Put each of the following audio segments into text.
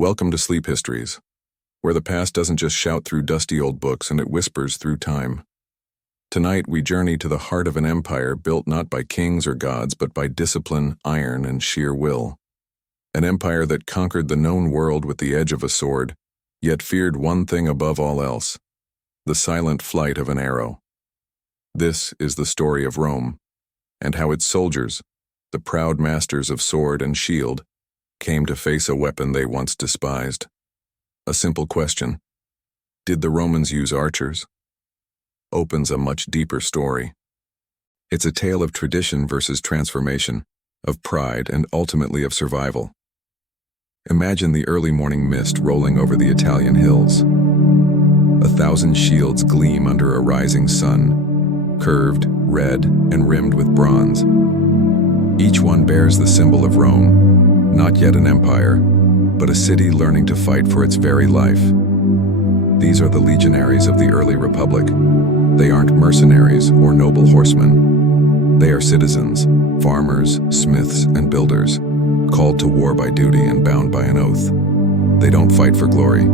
Welcome to Sleep Histories, where the past doesn't just shout through dusty old books and it whispers through time. Tonight we journey to the heart of an empire built not by kings or gods but by discipline, iron, and sheer will. An empire that conquered the known world with the edge of a sword, yet feared one thing above all else: the silent flight of an arrow. This is the story of Rome, and how its soldiers, the proud masters of sword and shield, came to face a weapon they once despised. A simple question: did the Romans use archers? Opens a much deeper story. It's a tale of tradition versus transformation, of pride and ultimately of survival. Imagine the early morning mist rolling over the Italian hills. 1,000 shields gleam under a rising sun, curved, red, and rimmed with bronze. Each one bears the symbol of Rome, not yet an empire, but a city learning to fight for its very life. These are the legionaries of the early republic. They aren't mercenaries or noble horsemen. They are citizens, farmers, smiths, and builders, called to war by duty and bound by an oath. They don't fight for glory.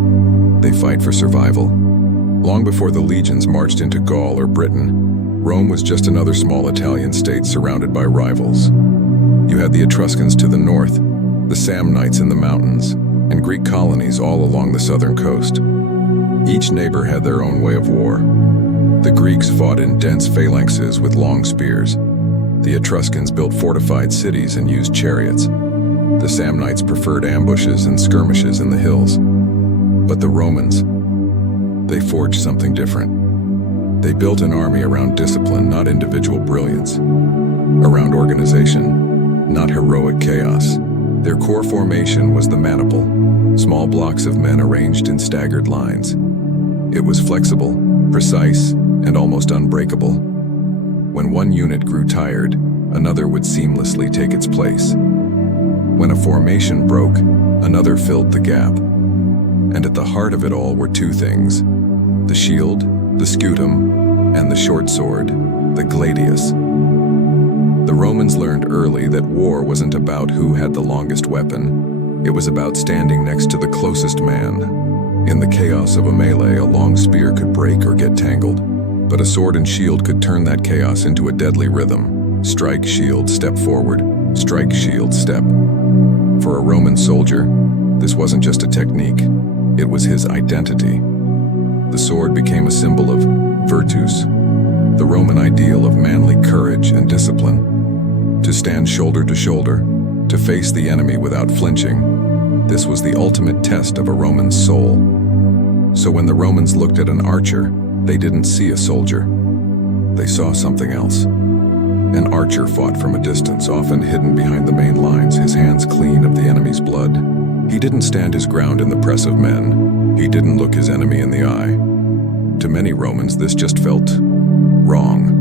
They fight for survival. Long before the legions marched into Gaul or Britain, Rome was just another small Italian state surrounded by rivals. You had the Etruscans to the north, the Samnites in the mountains, and Greek colonies all along the southern coast. Each neighbor had their own way of war. The Greeks fought in dense phalanxes with long spears. The Etruscans built fortified cities and used chariots. The Samnites preferred ambushes and skirmishes in the hills. But the Romans, they forged something different. They built an army around discipline, not individual brilliance. Around organization, not heroic chaos. Their core formation was the maniple, small blocks of men arranged in staggered lines. It was flexible, precise, and almost unbreakable. When one unit grew tired, another would seamlessly take its place. When a formation broke, another filled the gap. And at the heart of it all were two things: the shield, the scutum, and the short sword, the gladius. The Romans learned early that war wasn't about who had the longest weapon. It was about standing next to the closest man. In the chaos of a melee, a long spear could break or get tangled, but a sword and shield could turn that chaos into a deadly rhythm. Strike, shield, step forward. Strike, shield, step. For a Roman soldier, this wasn't just a technique. It was his identity. The sword became a symbol of virtus, the Roman ideal of manly courage and discipline. To stand shoulder to shoulder, to face the enemy without flinching, this was the ultimate test of a Roman's soul. So when the Romans looked at an archer, they didn't see a soldier. They saw something else. An archer fought from a distance, often hidden behind the main lines, his hands clean of the enemy's blood. He didn't stand his ground in the press of men. He didn't look his enemy in the eye. To many Romans, this just felt wrong.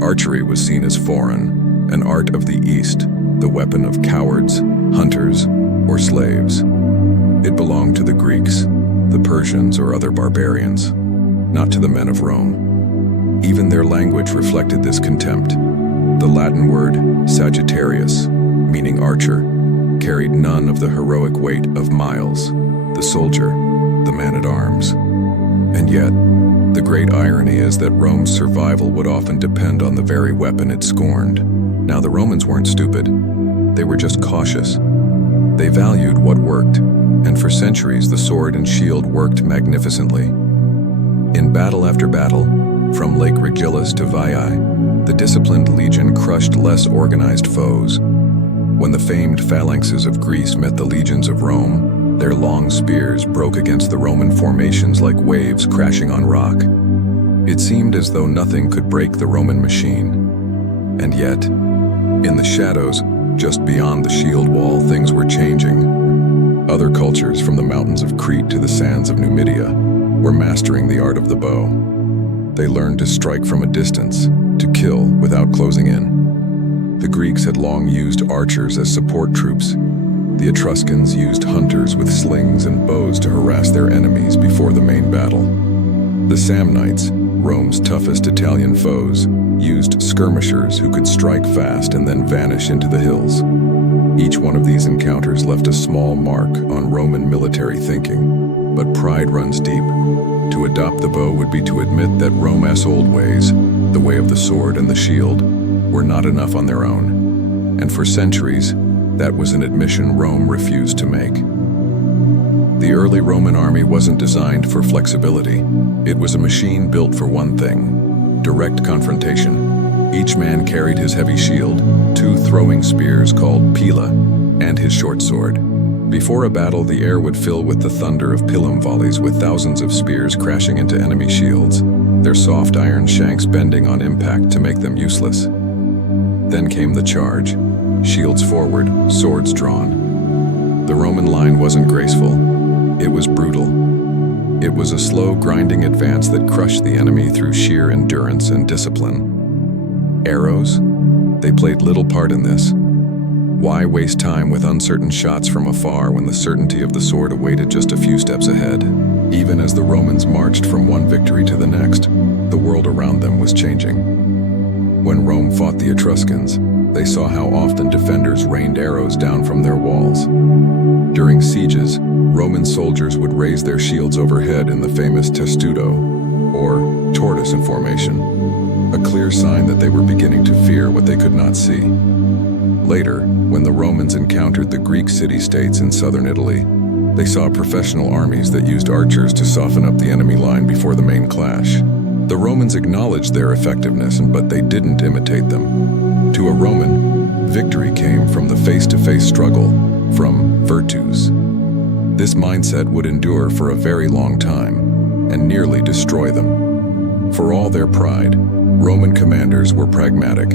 Archery was seen as foreign, an art of the East, the weapon of cowards, hunters, or slaves. It belonged to the Greeks, the Persians, or other barbarians, not to the men of Rome. Even their language reflected this contempt. The Latin word Sagittarius, meaning archer, carried none of the heroic weight of Miles, the soldier, the man-at-arms. And yet, the great irony is that Rome's survival would often depend on the very weapon it scorned. Now, the Romans weren't stupid. They were just cautious. They valued what worked, and for centuries the sword and shield worked magnificently. In battle after battle, from Lake Regillus to Veii, the disciplined legion crushed less organized foes. When the famed phalanxes of Greece met the legions of Rome, their long spears broke against the Roman formations like waves crashing on rock. It seemed as though nothing could break the Roman machine. And yet, in the shadows, just beyond the shield wall, things were changing. Other cultures, from the mountains of Crete to the sands of Numidia, were mastering the art of the bow. They learned to strike from a distance, to kill without closing in. The Greeks had long used archers as support troops. The Etruscans used hunters with slings and bows to harass their enemies before the main battle. The Samnites, Rome's toughest Italian foes, used skirmishers who could strike fast and then vanish into the hills. Each one of these encounters left a small mark on Roman military thinking, but pride runs deep. To adopt the bow would be to admit that Rome's old ways, the way of the sword and the shield, were not enough on their own. And for centuries, that was an admission Rome refused to make. The early Roman army wasn't designed for flexibility. It was a machine built for one thing: direct confrontation. Each man carried his heavy shield, 2 throwing spears called pila, and his short sword. Before a battle, the air would fill with the thunder of pilum volleys, with thousands of spears crashing into enemy shields, their soft iron shanks bending on impact to make them useless. Then came the charge, shields forward, swords drawn. The Roman line wasn't graceful, it was brutal. It was a slow, grinding advance that crushed the enemy through sheer endurance and discipline. Arrows? They played little part in this. Why waste time with uncertain shots from afar when the certainty of the sword awaited just a few steps ahead? Even as the Romans marched from one victory to the next, the world around them was changing. When Rome fought the Etruscans, they saw how often defenders rained arrows down from their walls. During sieges, Roman soldiers would raise their shields overhead in the famous testudo, or tortoise in formation, a clear sign that they were beginning to fear what they could not see. Later, when the Romans encountered the Greek city-states in southern Italy, they saw professional armies that used archers to soften up the enemy line before the main clash. The Romans acknowledged their effectiveness, but they didn't imitate them. To a Roman, victory came from the face-to-face struggle, from virtus. This mindset would endure for a very long time, and nearly destroy them. For all their pride, Roman commanders were pragmatic.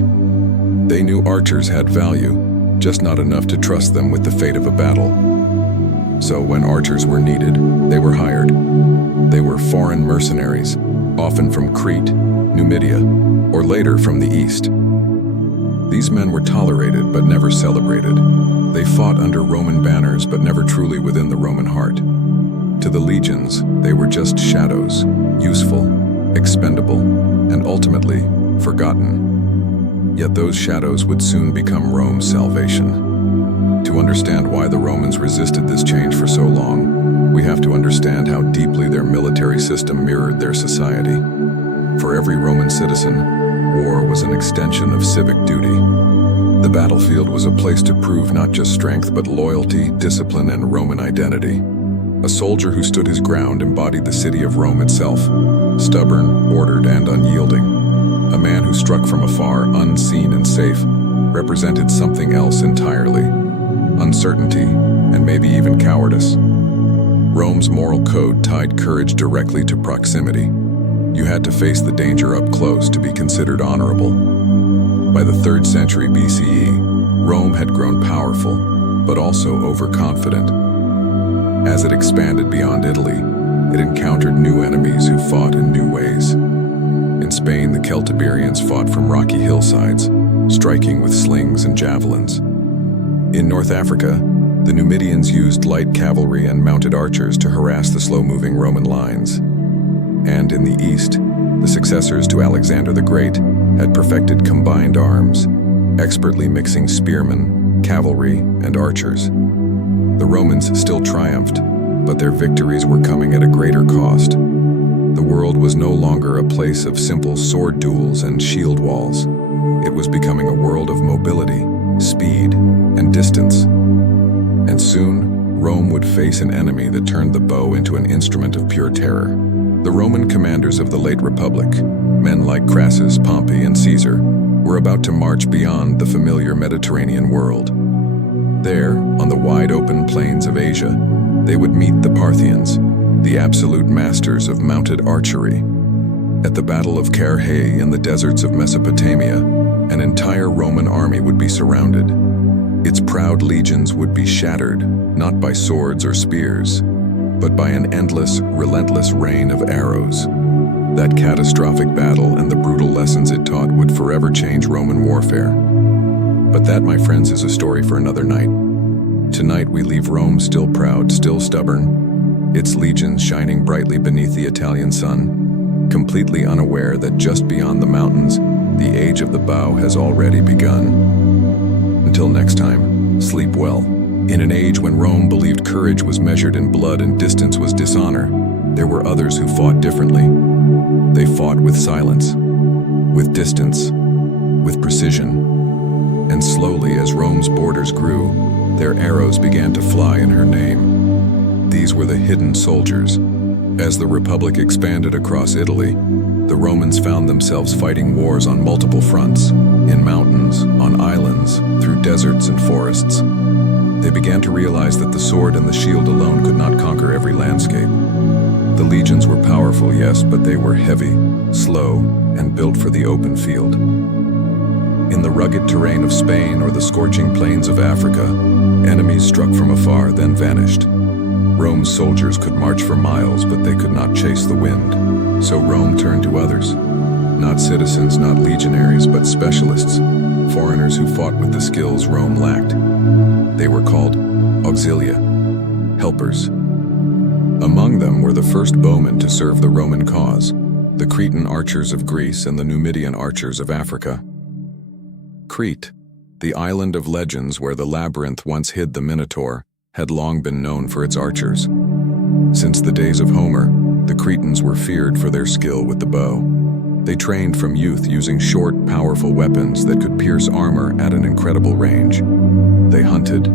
They knew archers had value, just not enough to trust them with the fate of a battle. So when archers were needed, they were hired. They were foreign mercenaries, often from Crete, Numidia, or later from the East. These men were tolerated but never celebrated. They fought under Roman banners but never truly within the Roman heart. To the legions, they were just shadows, useful, expendable, and ultimately forgotten. Yet those shadows would soon become Rome's salvation. To understand why the Romans resisted this change for so long, we have to understand how deeply their military system mirrored their society. For every Roman citizen, war was an extension of civic duty. The battlefield was a place to prove not just strength but loyalty, discipline, and Roman identity. A soldier who stood his ground embodied the city of Rome itself, stubborn, ordered, and unyielding. A man who struck from afar, unseen and safe, represented something else entirely: uncertainty, and maybe even cowardice. Rome's moral code tied courage directly to proximity. You had to face the danger up close to be considered honorable. By the 3rd century BCE, Rome had grown powerful, but also overconfident. As it expanded beyond Italy, it encountered new enemies who fought in new ways. In Spain, the Celtiberians fought from rocky hillsides, striking with slings and javelins. In North Africa, the Numidians used light cavalry and mounted archers to harass the slow-moving Roman lines. And in the East, the successors to Alexander the Great had perfected combined arms, expertly mixing spearmen, cavalry, and archers. The Romans still triumphed, but their victories were coming at a greater cost. The world was no longer a place of simple sword duels and shield walls. It was becoming a world of mobility, speed, and distance. And soon, Rome would face an enemy that turned the bow into an instrument of pure terror. The Roman commanders of the late Republic, men like Crassus, Pompey, and Caesar, were about to march beyond the familiar Mediterranean world. There, on the wide-open plains of Asia, they would meet the Parthians, the absolute masters of mounted archery. At the Battle of Carrhae in the deserts of Mesopotamia, an entire Roman army would be surrounded. Its proud legions would be shattered, not by swords or spears, but by an endless, relentless rain of arrows. That catastrophic battle and the brutal lessons it taught would forever change Roman warfare. But that, my friends, is a story for another night. Tonight we leave Rome still proud, still stubborn, its legions shining brightly beneath the Italian sun, completely unaware that just beyond the mountains, the age of the bow has already begun. Until next time, Sleep well. In an age when Rome believed courage was measured in blood and distance was dishonor, there were others who fought differently. They fought with silence, with distance, with precision. And slowly, as Rome's borders grew, their arrows began to fly in her name. These were the hidden soldiers. As the Republic expanded across Italy, the Romans found themselves fighting wars on multiple fronts, in mountains, on islands, through deserts and forests. They began to realize that the sword and the shield alone could not conquer every landscape. The legions were powerful, yes, but they were heavy, slow, and built for the open field. In the rugged terrain of Spain or the scorching plains of Africa, enemies struck from afar, then vanished. Rome's soldiers could march for miles, but they could not chase the wind. So Rome turned to others. Not citizens, not legionaries, but specialists, foreigners who fought with the skills Rome lacked. They were called auxilia, helpers. Among them were the first bowmen to serve the Roman cause, the Cretan archers of Greece and the Numidian archers of Africa. Crete, the island of legends where the labyrinth once hid the Minotaur, had long been known for its archers. Since the days of Homer, the Cretans were feared for their skill with the bow. They trained from youth using short, powerful weapons that could pierce armor at an incredible range. They hunted,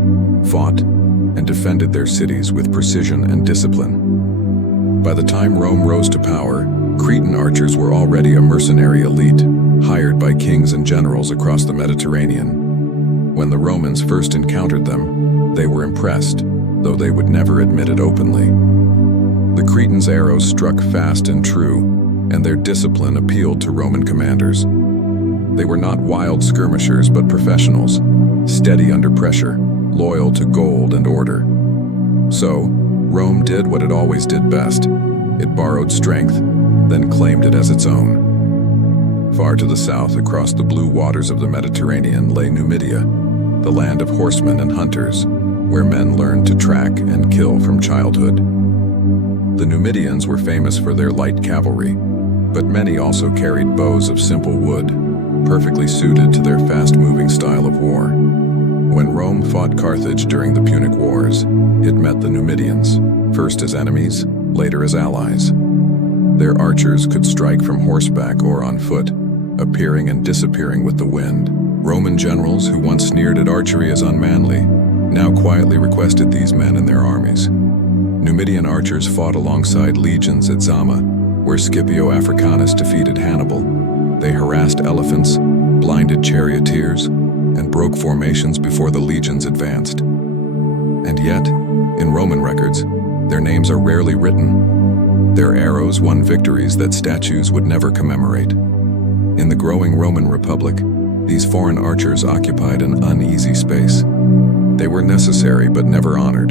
fought, and defended their cities with precision and discipline. By the time Rome rose to power, Cretan archers were already a mercenary elite, hired by kings and generals across the Mediterranean. When the Romans first encountered them, they were impressed, though they would never admit it openly. The Cretans' arrows struck fast and true, and their discipline appealed to Roman commanders. They were not wild skirmishers, but professionals, steady under pressure, loyal to gold and order. So, Rome did what it always did best. It borrowed strength, then claimed it as its own. Far to the south, across the blue waters of the Mediterranean, lay Numidia, the land of horsemen and hunters, where men learned to track and kill from childhood. The Numidians were famous for their light cavalry, but many also carried bows of simple wood, perfectly suited to their fast-moving style of war. When Rome fought Carthage during the Punic Wars, it met the Numidians, first as enemies, later as allies. Their archers could strike from horseback or on foot, appearing and disappearing with the wind. Roman generals who once sneered at archery as unmanly, now quietly requested these men in their armies. Numidian archers fought alongside legions at Zama, where Scipio Africanus defeated Hannibal. They harassed elephants, blinded charioteers, and broke formations before the legions advanced. And yet, in Roman records, their names are rarely written. Their arrows won victories that statues would never commemorate. In the growing Roman Republic, these foreign archers occupied an uneasy space. They were necessary but never honored.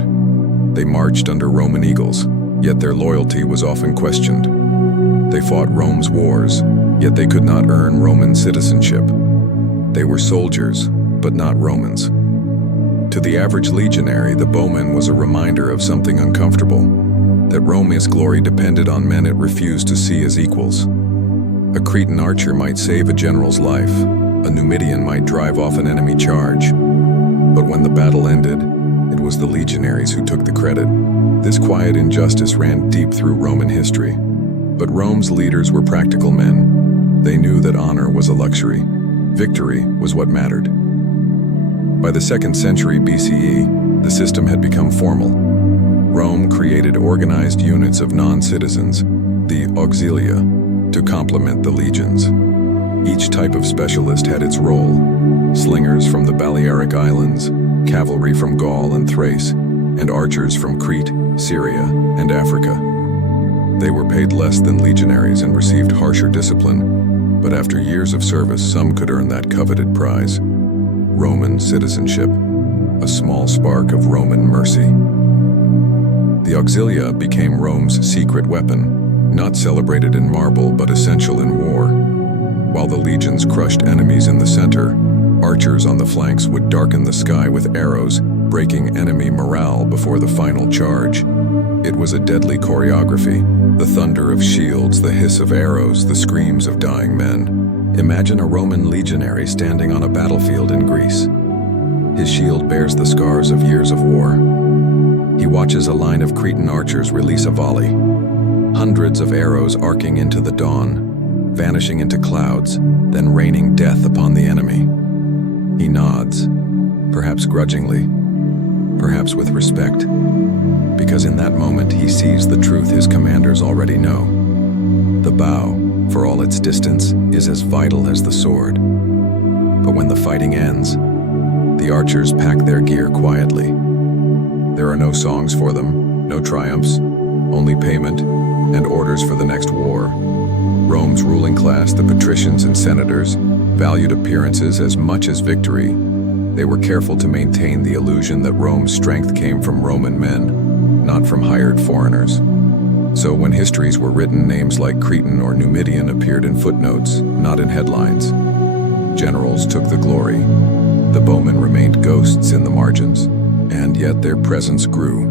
They marched under Roman eagles, yet their loyalty was often questioned. They fought Rome's wars, yet they could not earn Roman citizenship. They were soldiers, but not Romans. To the average legionary, the bowman was a reminder of something uncomfortable, that Rome's glory depended on men it refused to see as equals. A Cretan archer might save a general's life, a Numidian might drive off an enemy charge. But when the battle ended, it was the legionaries who took the credit. This quiet injustice ran deep through Roman history. But Rome's leaders were practical men. They knew that honor was a luxury. Victory was what mattered. By the 2nd century BCE, the system had become formal. Rome created organized units of non-citizens, the auxilia, to complement the legions. Each type of specialist had its role: slingers from the Balearic Islands, cavalry from Gaul and Thrace, and archers from Crete, Syria, and Africa. They were paid less than legionaries and received harsher discipline, but after years of service, some could earn that coveted prize: Roman citizenship, a small spark of Roman mercy. The auxilia became Rome's secret weapon, not celebrated in marble but essential in war. While the legions crushed enemies in the center, archers on the flanks would darken the sky with arrows, breaking enemy morale before the final charge. It was a deadly choreography: the thunder of shields, the hiss of arrows, the screams of dying men. Imagine a Roman legionary standing on a battlefield in Greece. His shield bears the scars of years of war. He watches a line of Cretan archers release a volley, hundreds of arrows arcing into the dawn, vanishing into clouds, then raining death upon the enemy. He nods, perhaps grudgingly, perhaps with respect, because in that moment he sees the truth his commanders already know. The bow, for all its distance, is as vital as the sword. But when the fighting ends, the archers pack their gear quietly. There are no songs for them, no triumphs, only payment and orders for the next war. Rome's ruling class, the patricians and senators, valued appearances as much as victory. They were careful to maintain the illusion that Rome's strength came from Roman men, not from hired foreigners. So when histories were written, names like Cretan or Numidian appeared in footnotes, not in headlines. Generals took the glory. The bowmen remained ghosts in the margins, and yet their presence grew.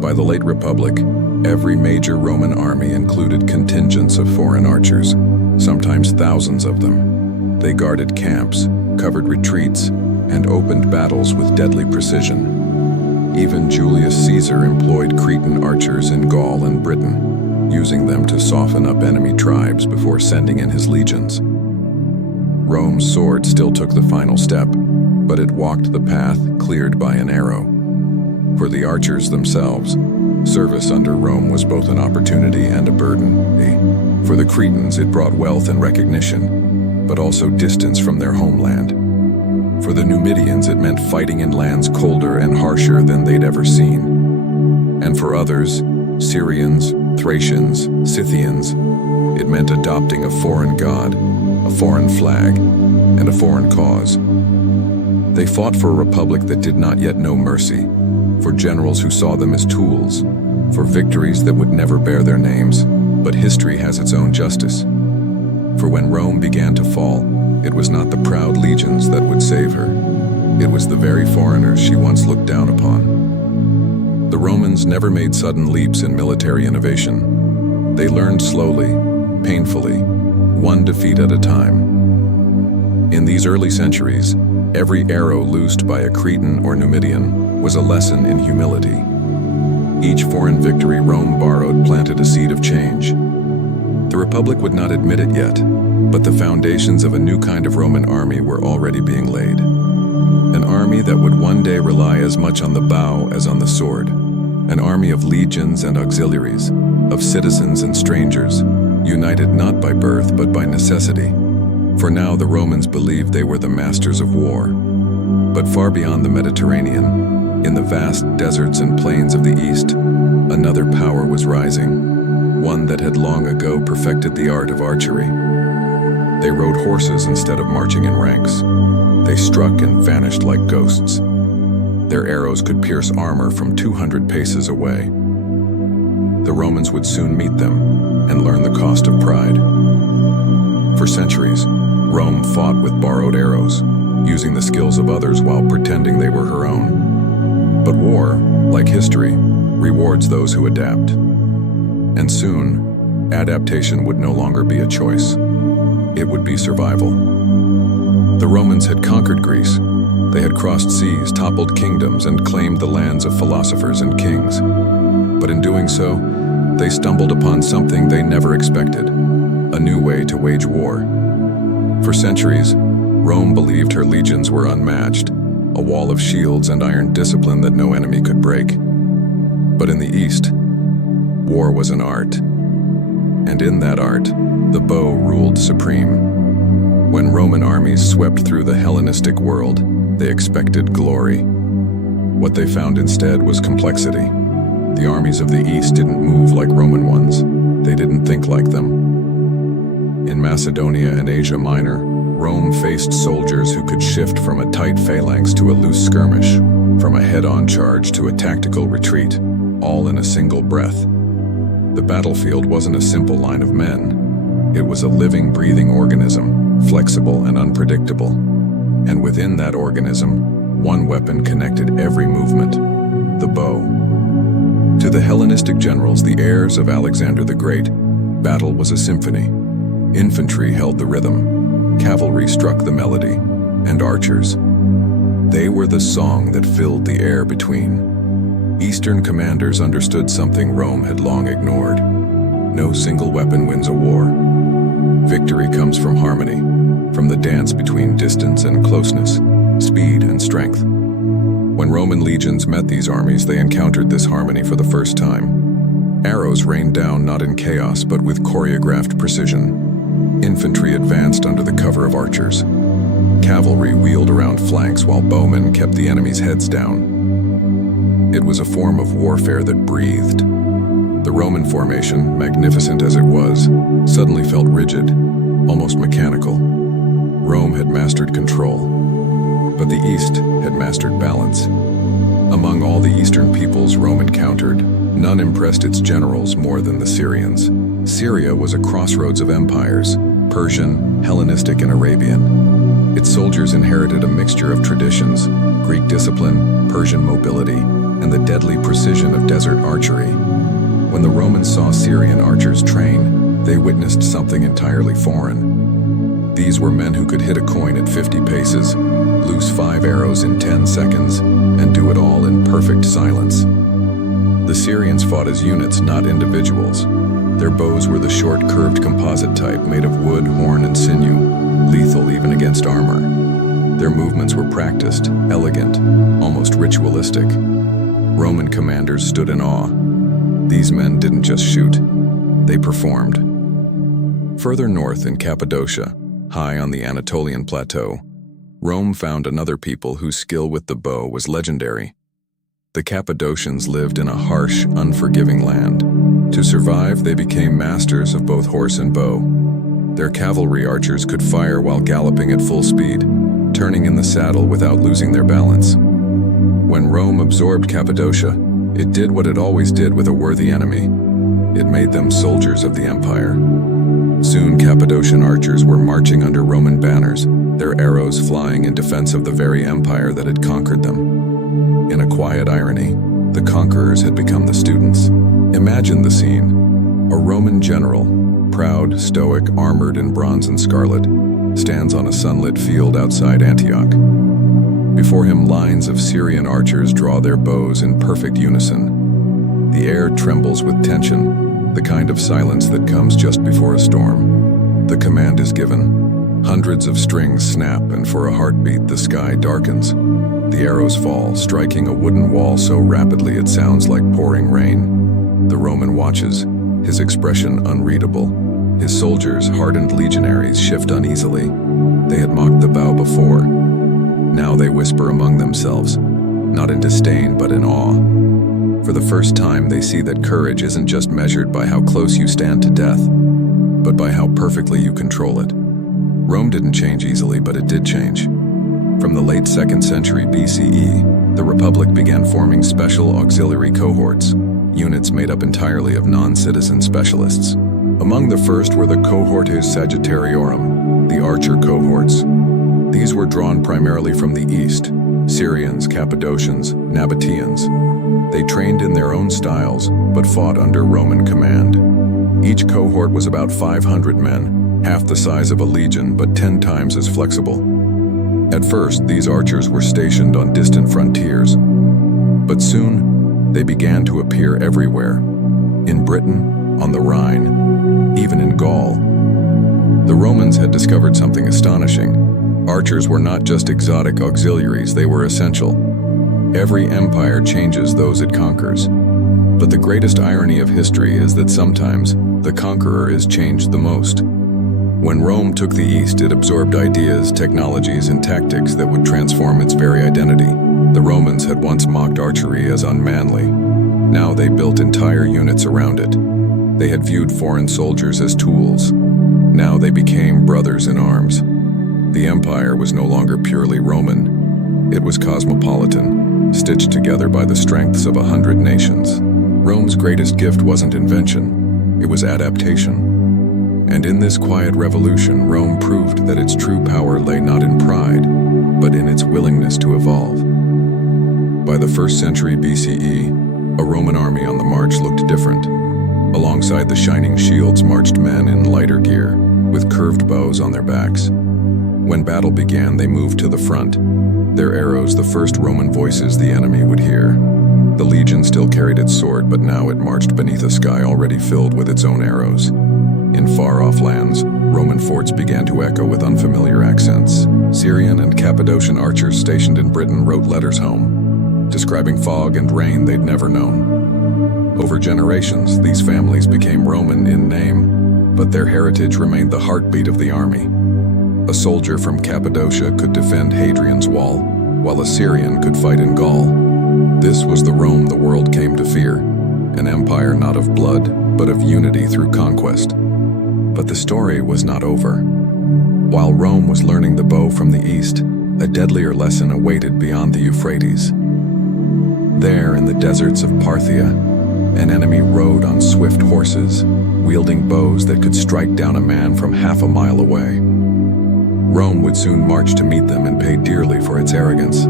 By the late Republic, every major Roman army included contingents of foreign archers, sometimes thousands of them. They guarded camps, covered retreats, and opened battles with deadly precision. Even Julius Caesar employed Cretan archers in Gaul and Britain, using them to soften up enemy tribes before sending in his legions. Rome's sword still took the final step, but it walked the path cleared by an arrow. For the archers themselves, service under Rome was both an opportunity and a burden. For the Cretans, it brought wealth and recognition, but also distance from their homeland. For the Numidians, it meant fighting in lands colder and harsher than they'd ever seen. And for others, Syrians, Thracians, Scythians, it meant adopting a foreign god, a foreign flag, and a foreign cause. They fought for a republic that did not yet know mercy, for generals who saw them as tools, for victories that would never bear their names, but history has its own justice. For when Rome began to fall, it was not the proud legions that would save her. It was the very foreigners she once looked down upon. The Romans never made sudden leaps in military innovation. They learned slowly, painfully, one defeat at a time. In these early centuries, every arrow loosed by a Cretan or Numidian was a lesson in humility. Each foreign victory Rome borrowed planted a seed of change. The Republic would not admit it yet, but the foundations of a new kind of Roman army were already being laid. An army that would one day rely as much on the bow as on the sword. An army of legions and auxiliaries, of citizens and strangers, united not by birth but by necessity. For now the Romans believed they were the masters of war. But far beyond the Mediterranean, in the vast deserts and plains of the East, another power was rising, one that had long ago perfected the art of archery. They rode horses instead of marching in ranks. They struck and vanished like ghosts. Their arrows could pierce armor from 200 paces away. The Romans would soon meet them and learn the cost of pride. For centuries, Rome fought with borrowed arrows, using the skills of others while pretending they were her own. But war, like history, rewards those who adapt. And soon, adaptation would no longer be a choice. It would be survival. The Romans had conquered Greece. They had crossed seas, toppled kingdoms, and claimed the lands of philosophers and kings. But in doing so, they stumbled upon something they never expected, a new way to wage war. For centuries, Rome believed her legions were unmatched, a wall of shields and iron discipline that no enemy could break. But in the East, war was an art. And in that art, the bow ruled supreme. When Roman armies swept through the Hellenistic world, they expected glory. What they found instead was complexity. The armies of the East didn't move like Roman ones. They didn't think like them. In Macedonia and Asia Minor, Rome faced soldiers who could shift from a tight phalanx to a loose skirmish, from a head-on charge to a tactical retreat, all in a single breath. The battlefield wasn't a simple line of men. It was a living, breathing organism, flexible and unpredictable. And within that organism, one weapon connected every movement: the bow. To the Hellenistic generals, the heirs of Alexander the Great, battle was a symphony. Infantry held the rhythm, cavalry struck the melody, and archers, They were the song that filled the air between. Eastern commanders understood something Rome had long ignored. No single weapon wins a war. Victory comes from harmony, from the dance between distance and closeness, speed and strength. When Roman legions met these armies, they encountered this harmony for the first time. Arrows rained down not in chaos, but with choreographed precision. Infantry advanced under the cover of archers. Cavalry wheeled around flanks while bowmen kept the enemy's heads down. It was a form of warfare that breathed. The Roman formation, magnificent as it was, suddenly felt rigid, almost mechanical. Rome had mastered control, but the East had mastered balance. Among all the Eastern peoples Rome encountered, none impressed its generals more than the Syrians. Syria was a crossroads of empires, Persian, Hellenistic, and Arabian. Its soldiers inherited a mixture of traditions, Greek discipline, Persian mobility, and the deadly precision of desert archery. When the Romans saw Syrian archers train, they witnessed something entirely foreign. These were men who could hit a coin at 50 paces, loose 5 arrows in 10 seconds, and do it all in perfect silence. The Syrians fought as units, not individuals. Their bows were the short, curved composite type made of wood, horn, and sinew, lethal even against armor. Their movements were practiced, elegant, almost ritualistic. Roman commanders stood in awe. These men didn't just shoot, they performed. Further north in Cappadocia, high on the Anatolian plateau, Rome found another people whose skill with the bow was legendary. The Cappadocians lived in a harsh, unforgiving land. To survive, they became masters of both horse and bow. Their cavalry archers could fire while galloping at full speed, turning in the saddle without losing their balance. When Rome absorbed Cappadocia, it did what it always did with a worthy enemy. It made them soldiers of the empire. Soon Cappadocian archers were marching under Roman banners, their arrows flying in defense of the very empire that had conquered them. In a quiet irony, the conquerors had become the students. Imagine the scene. A Roman general, proud, stoic, armored in bronze and scarlet, stands on a sunlit field outside Antioch. Before him, lines of Syrian archers draw their bows in perfect unison. The air trembles with tension, the kind of silence that comes just before a storm. The command is given. Hundreds of strings snap, and for a heartbeat, the sky darkens. The arrows fall, striking a wooden wall so rapidly it sounds like pouring rain. The Roman watches, his expression unreadable. His soldiers, hardened legionaries, shift uneasily. They had mocked the bow before. Now they whisper among themselves, not in disdain but in awe. For the first time, they see that courage isn't just measured by how close you stand to death, but by how perfectly you control it. Rome didn't change easily, but it did change. From the late 2nd century BCE, the Republic began forming special auxiliary cohorts, units made up entirely of non-citizen specialists. Among the first were the cohortes Sagittariorum, the archer cohorts. These were drawn primarily from the east, Syrians, Cappadocians, Nabateans. They trained in their own styles, but fought under Roman command. Each cohort was about 500 men, half the size of a legion, but 10 times as flexible. At first, these archers were stationed on distant frontiers, but soon they began to appear everywhere. In Britain, on the Rhine, even in Gaul. The Romans had discovered something astonishing. Archers were not just exotic auxiliaries, they were essential. Every empire changes those it conquers. But the greatest irony of history is that sometimes the conqueror is changed the most. When Rome took the East, it absorbed ideas, technologies, and tactics that would transform its very identity. The Romans had once mocked archery as unmanly. Now they built entire units around it. They had viewed foreign soldiers as tools. Now they became brothers in arms. The empire was no longer purely Roman. It was cosmopolitan, stitched together by the strengths of 100 nations. Rome's greatest gift wasn't invention, it was adaptation. And in this quiet revolution, Rome proved that its true power lay not in pride, but in its willingness to evolve. By the 1st century BCE, a Roman army on the march looked different. Alongside the shining shields marched men in lighter gear, with curved bows on their backs. When battle began, they moved to the front. Their arrows, the first Roman voices the enemy would hear. The legion still carried its sword, but now it marched beneath a sky already filled with its own arrows. In far-off lands, Roman forts began to echo with unfamiliar accents. Syrian and Cappadocian archers stationed in Britain wrote letters home, describing fog and rain they'd never known. Over generations, these families became Roman in name, but their heritage remained the heartbeat of the army. A soldier from Cappadocia could defend Hadrian's wall, while a Syrian could fight in Gaul. This was the Rome the world came to fear, an empire not of blood, but of unity through conquest. But the story was not over. While Rome was learning the bow from the east, a deadlier lesson awaited beyond the Euphrates. There, in the deserts of Parthia, an enemy rode on swift horses, wielding bows that could strike down a man from half a mile away. Rome would soon march to meet them and pay dearly for its arrogance.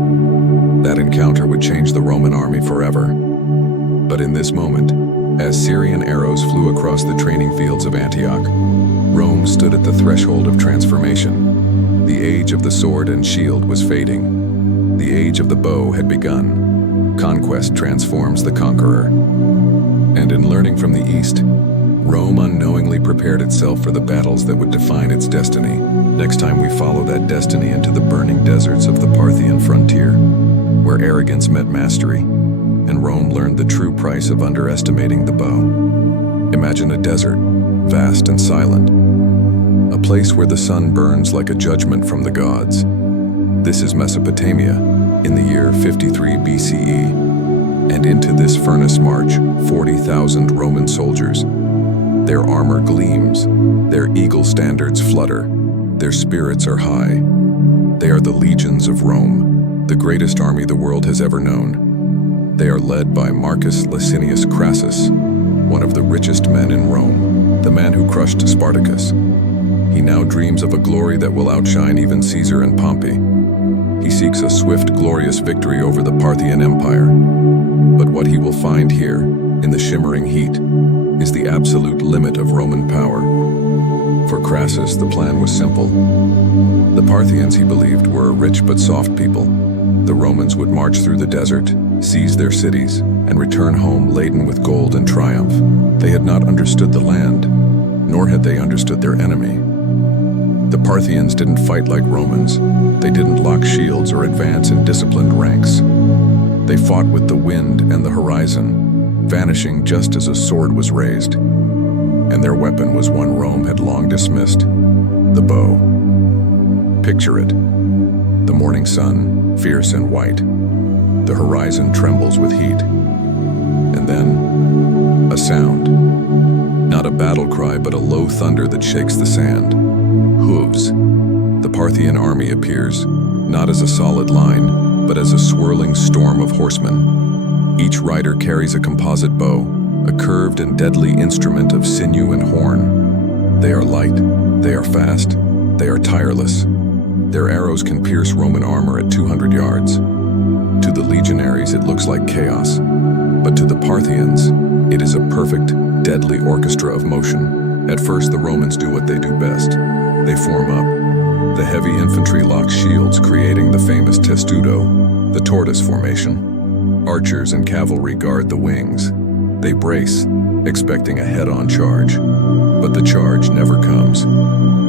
That encounter would change the Roman army forever. But in this moment, as Syrian arrows flew across the training fields of Antioch, Rome stood at the threshold of transformation. The age of the sword and shield was fading. The age of the bow had begun. Conquest transforms the conqueror. And in learning from the East, Rome unknowingly prepared itself for the battles that would define its destiny. Next time we follow that destiny into the burning deserts of the Parthian frontier, where arrogance met mastery, and Rome learned the true price of underestimating the bow. Imagine a desert, vast and silent, a place where the sun burns like a judgment from the gods. This is Mesopotamia, in the year 53 BCE, and into this furnace march 40,000 Roman soldiers. Their armor gleams, their eagle standards flutter, their spirits are high. They are the legions of Rome, the greatest army the world has ever known. They are led by Marcus Licinius Crassus, one of the richest men in Rome, the man who crushed Spartacus. He now dreams of a glory that will outshine even Caesar and Pompey. He seeks a swift, glorious victory over the Parthian Empire. But what he will find here, in the shimmering heat, is the absolute limit of Roman power. For Crassus, the plan was simple. The Parthians, he believed, were a rich but soft people. The Romans would march through the desert, seize their cities, and return home laden with gold and triumph. They had not understood the land, nor had they understood their enemy. The Parthians didn't fight like Romans. They didn't lock shields or advance in disciplined ranks. They fought with the wind and the horizon, vanishing just as a sword was raised. And their weapon was one Rome had long dismissed, the bow. Picture it. The morning sun, fierce and white. The horizon trembles with heat. And then, a sound. Not a battle cry, but a low thunder that shakes the sand. Hooves. The Parthian army appears, not as a solid line, but as a swirling storm of horsemen. Each rider carries a composite bow, a curved and deadly instrument of sinew and horn. They are light, they are fast, they are tireless. Their arrows can pierce Roman armor at 200 yards. To the legionaries, it looks like chaos, but to the Parthians, it is a perfect, deadly orchestra of motion. At first, the Romans do what they do best. They form up. The heavy infantry locks shields, creating the famous testudo, the tortoise formation. Archers and cavalry guard the wings. They brace, expecting a head-on charge. But the charge never comes.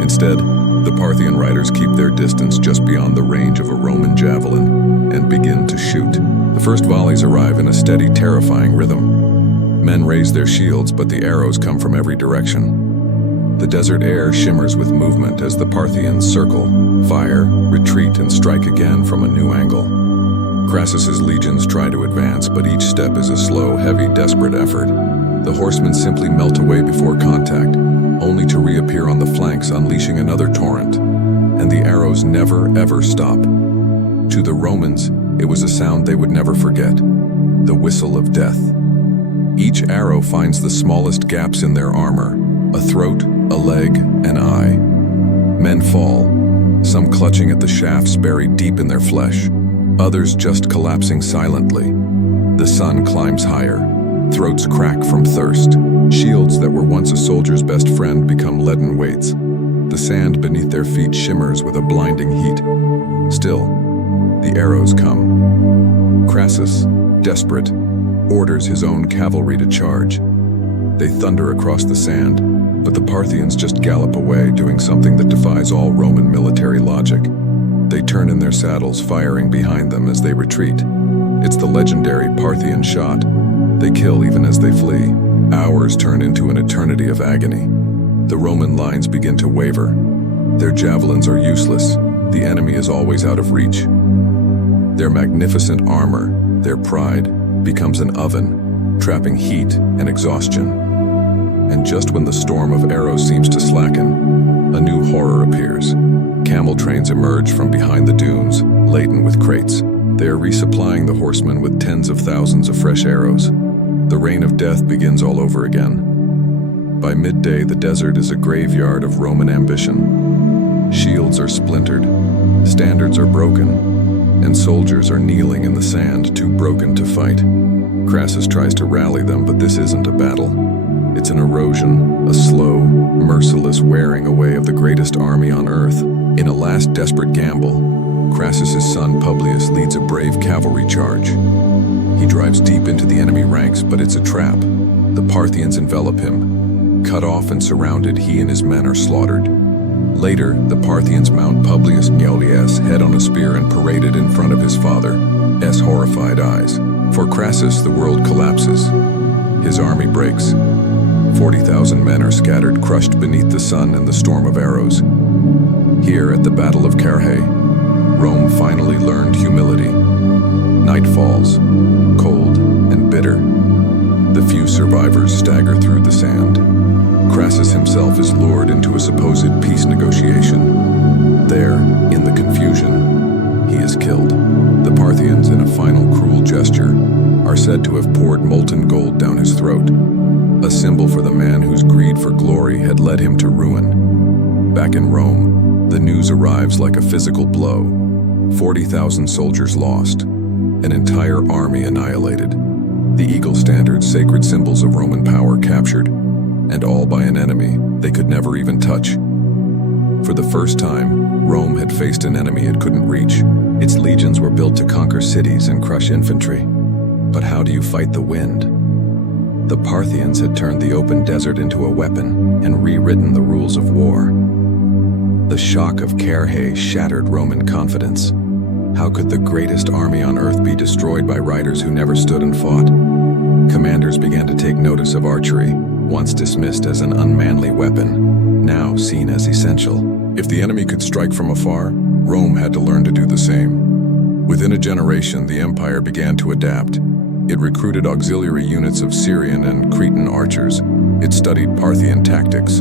Instead, the Parthian riders keep their distance just beyond the range of a Roman javelin and begin to shoot. The first volleys arrive in a steady, terrifying rhythm. Men raise their shields, but the arrows come from every direction. The desert air shimmers with movement as the Parthians circle, fire, retreat, and strike again from a new angle. Crassus's legions try to advance, but each step is a slow, heavy, desperate effort. The horsemen simply melt away before contact, only to reappear on the flanks, unleashing another torrent. And the arrows never, ever stop. To the Romans, it was a sound they would never forget, the whistle of death. Each arrow finds the smallest gaps in their armor, a throat, a leg, an eye. Men fall, some clutching at the shafts buried deep in their flesh, others just collapsing silently. The sun climbs higher, throats crack from thirst. Shields that were once a soldier's best friend become leaden weights. The sand beneath their feet shimmers with a blinding heat. Still, The arrows come. Crassus, desperate, orders his own cavalry to charge. They thunder across the sand, but the Parthians just gallop away, doing something that defies all Roman military logic. They turn in their saddles, firing behind them as they retreat. It's the legendary Parthian shot. They kill even as they flee. Hours turn into an eternity of agony. The Roman lines begin to waver. Their javelins are useless. The enemy is always out of reach. Their magnificent armor, their pride, becomes an oven, trapping heat and exhaustion. And just when the storm of arrows seems to slacken, a new horror appears. Camel trains emerge from behind the dunes, laden with crates. They are resupplying the horsemen with tens of thousands of fresh arrows. The reign of death begins all over again. By midday, the desert is a graveyard of Roman ambition. Shields are splintered, standards are broken, and soldiers are kneeling in the sand, too broken to fight. Crassus tries to rally them, but this isn't a battle. It's an erosion, a slow, merciless wearing away of the greatest army on earth. In a last desperate gamble, Crassus's son Publius leads a brave cavalry charge. He drives deep into the enemy ranks, but it's a trap. The Parthians envelop him. Cut off and surrounded, he and his men are slaughtered. Later, the Parthians mount Publius Neolius' head on a spear and parade it in front of his father's horrified eyes. For Crassus, the world collapses. His army breaks. 40,000 men are scattered, crushed beneath the sun and the storm of arrows. Here at the Battle of Carrhae, Rome finally learned humility. Night falls, cold and bitter. The few survivors stagger through the sand. Crassus himself is lured into a supposed peace negotiation. There, in the confusion, he is killed. The Parthians, in a final cruel gesture, are said to have poured molten gold down his throat, a symbol for the man whose greed for glory had led him to ruin. Back in Rome, the news arrives like a physical blow. 40,000 soldiers lost, an entire army annihilated, the eagle standards, sacred symbols of Roman power, captured, and all by an enemy they could never even touch. For the first time, Rome had faced an enemy it couldn't reach. Its legions were built to conquer cities and crush infantry. But how do you fight the wind? The Parthians had turned the open desert into a weapon and rewritten the rules of war. The shock of Carrhae shattered Roman confidence. How could the greatest army on earth be destroyed by riders who never stood and fought? Commanders began to take notice of archery, once dismissed as an unmanly weapon, now seen as essential. If the enemy could strike from afar, Rome had to learn to do the same. Within a generation, the empire began to adapt. It recruited auxiliary units of Syrian and Cretan archers. It studied Parthian tactics.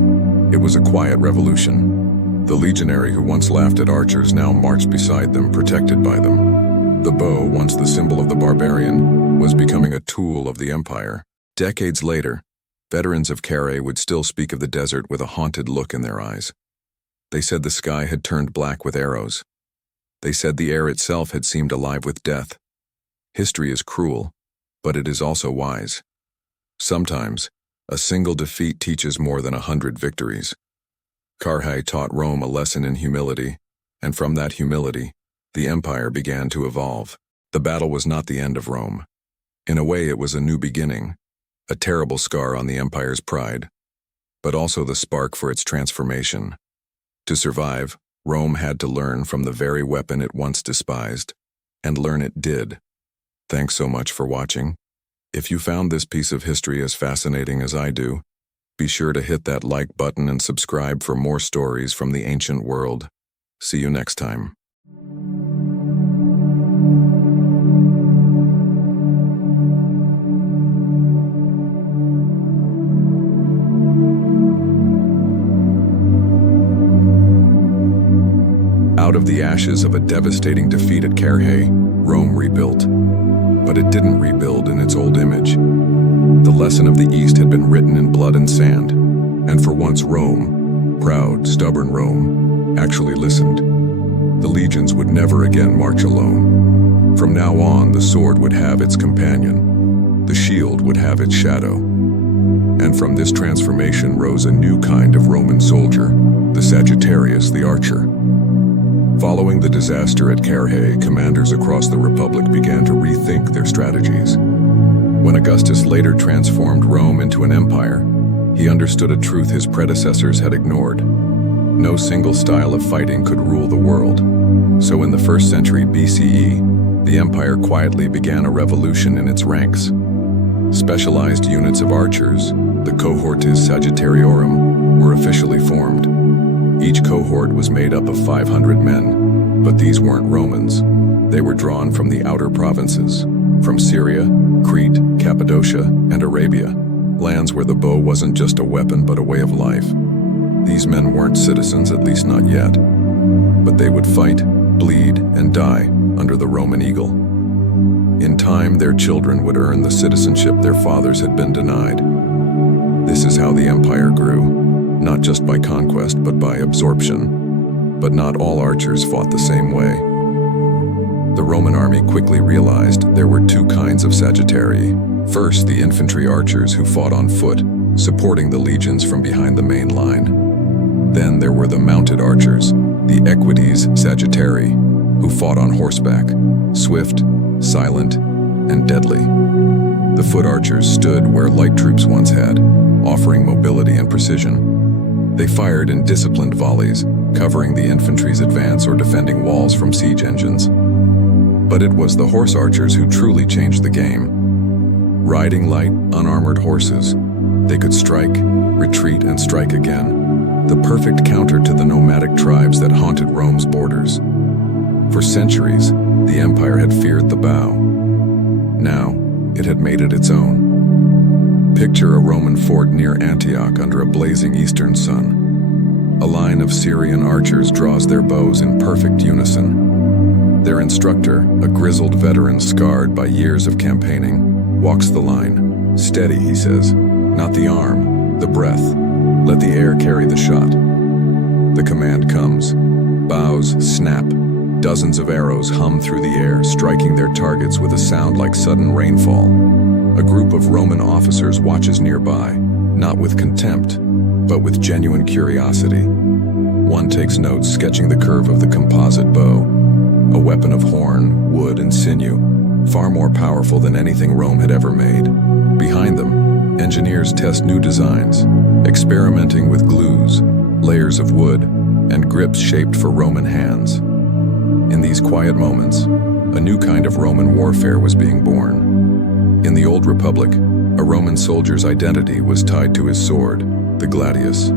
It was a quiet revolution. The legionary who once laughed at archers now marched beside them, protected by them. The bow, once the symbol of the barbarian, was becoming a tool of the empire. Decades later, veterans of Carrhae would still speak of the desert with a haunted look in their eyes. They said the sky had turned black with arrows. They said the air itself had seemed alive with death. History is cruel, but it is also wise. Sometimes, a single defeat teaches more than 100 victories. Carrhae taught Rome a lesson in humility, and from that humility, the empire began to evolve. The battle was not the end of Rome. In a way, it was a new beginning, a terrible scar on the empire's pride, but also the spark for its transformation. To survive, Rome had to learn from the very weapon it once despised, and learn it did. Thanks so much for watching. If you found this piece of history as fascinating as I do, be sure to hit that like button and subscribe for more stories from the ancient world. See you next time. Out of the ashes of a devastating defeat at Carrhae, Rome rebuilt. But it didn't rebuild in its old image. The lesson of the East had been written in blood and sand, and for once Rome, proud, stubborn Rome, actually listened. The legions would never again march alone. From now on, the sword would have its companion. The shield would have its shadow. And from this transformation rose a new kind of Roman soldier, the Sagittarius, the archer. Following the disaster at Carrhae, commanders across the Republic began to rethink their strategies. When Augustus later transformed Rome into an empire, he understood a truth his predecessors had ignored. No single style of fighting could rule the world. So in the 1st century BCE, the empire quietly began a revolution in its ranks. Specialized units of archers, the cohortes Sagittariorum, were officially formed. Each cohort was made up of 500 men, but these weren't Romans. They were drawn from the outer provinces, from Syria, Crete, Cappadocia, and Arabia, lands where the bow wasn't just a weapon but a way of life. These men weren't citizens, at least not yet, but they would fight, bleed, and die under the Roman eagle. In time, their children would earn the citizenship their fathers had been denied. This is how the empire grew, not just by conquest but by absorption. But not all archers fought the same way. The Roman army quickly realized there were two kinds of Sagittarii. First, the infantry archers who fought on foot, supporting the legions from behind the main line. Then there were the mounted archers, the equites Sagittarii, who fought on horseback, swift, silent, and deadly. The foot archers stood where light troops once had, offering mobility and precision. They fired in disciplined volleys, covering the infantry's advance or defending walls from siege engines. But it was the horse archers who truly changed the game. Riding light, unarmored horses, they could strike, retreat, and strike again. The perfect counter to the nomadic tribes that haunted Rome's borders. For centuries, the empire had feared the bow. Now, it had made it its own. Picture a Roman fort near Antioch under a blazing eastern sun. A line of Syrian archers draws their bows in perfect unison. Their instructor, a grizzled veteran scarred by years of campaigning, walks the line. "Steady," he says. "Not the arm, the breath. Let the air carry the shot." The command comes. Bows snap. Dozens of arrows hum through the air, striking their targets with a sound like sudden rainfall. A group of Roman officers watches nearby, not with contempt, but with genuine curiosity. One takes notes, sketching the curve of the composite bow, a weapon of horn, wood, and sinew, far more powerful than anything Rome had ever made. Behind them, engineers test new designs, experimenting with glues, layers of wood, and grips shaped for Roman hands. In these quiet moments, a new kind of Roman warfare was being born. In the Old Republic, a Roman soldier's identity was tied to his sword, the gladius.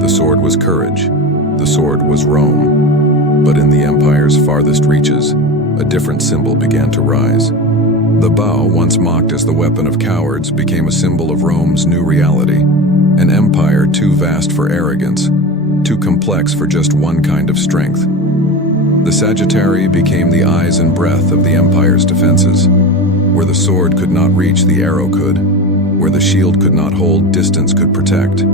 The sword was courage. The sword was Rome. But in the empire's farthest reaches, a different symbol began to rise. The bow, once mocked as the weapon of cowards, became a symbol of Rome's new reality. An empire too vast for arrogance, too complex for just one kind of strength. The Sagittarii became the eyes and breath of the empire's defenses. Where the sword could not reach, the arrow could. Where the shield could not hold, distance could protect.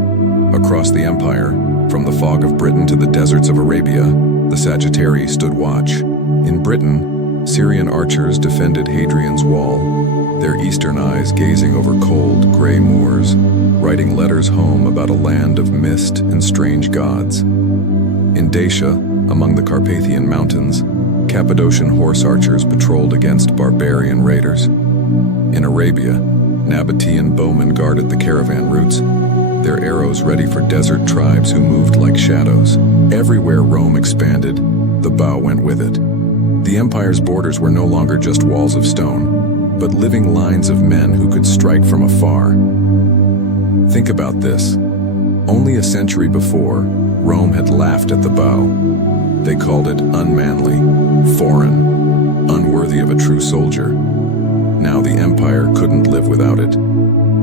Across the empire, from the fog of Britain to the deserts of Arabia, the Sagittarii stood watch. In Britain, Syrian archers defended Hadrian's wall, their eastern eyes gazing over cold, gray moors, writing letters home about a land of mist and strange gods. In Dacia, among the Carpathian mountains, Cappadocian horse archers patrolled against barbarian raiders. In Arabia, Nabatean bowmen guarded the caravan routes, their arrows ready for desert tribes who moved like shadows. Everywhere Rome expanded, the bow went with it. The empire's borders were no longer just walls of stone, but living lines of men who could strike from afar. Think about this. Only a century before, Rome had laughed at the bow. They called it unmanly, foreign, unworthy of a true soldier. Now the empire couldn't live without it.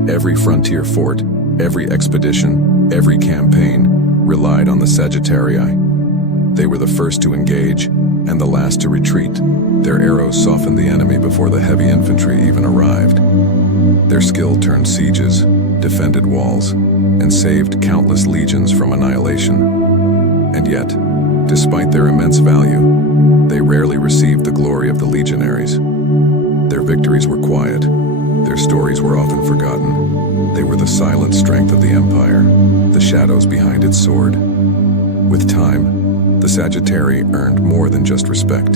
Every frontier fort, every expedition, every campaign relied on the Sagittarii. They were the first to engage and the last to retreat. Their arrows softened the enemy before the heavy infantry even arrived. Their skill turned sieges, defended walls, and saved countless legions from annihilation. And yet, despite their immense value, they rarely received the glory of the legionaries. Their victories were quiet. Their stories were often forgotten. They were the silent strength of the empire, the shadows behind its sword. With time, the The Sagittarii earned more than just respect.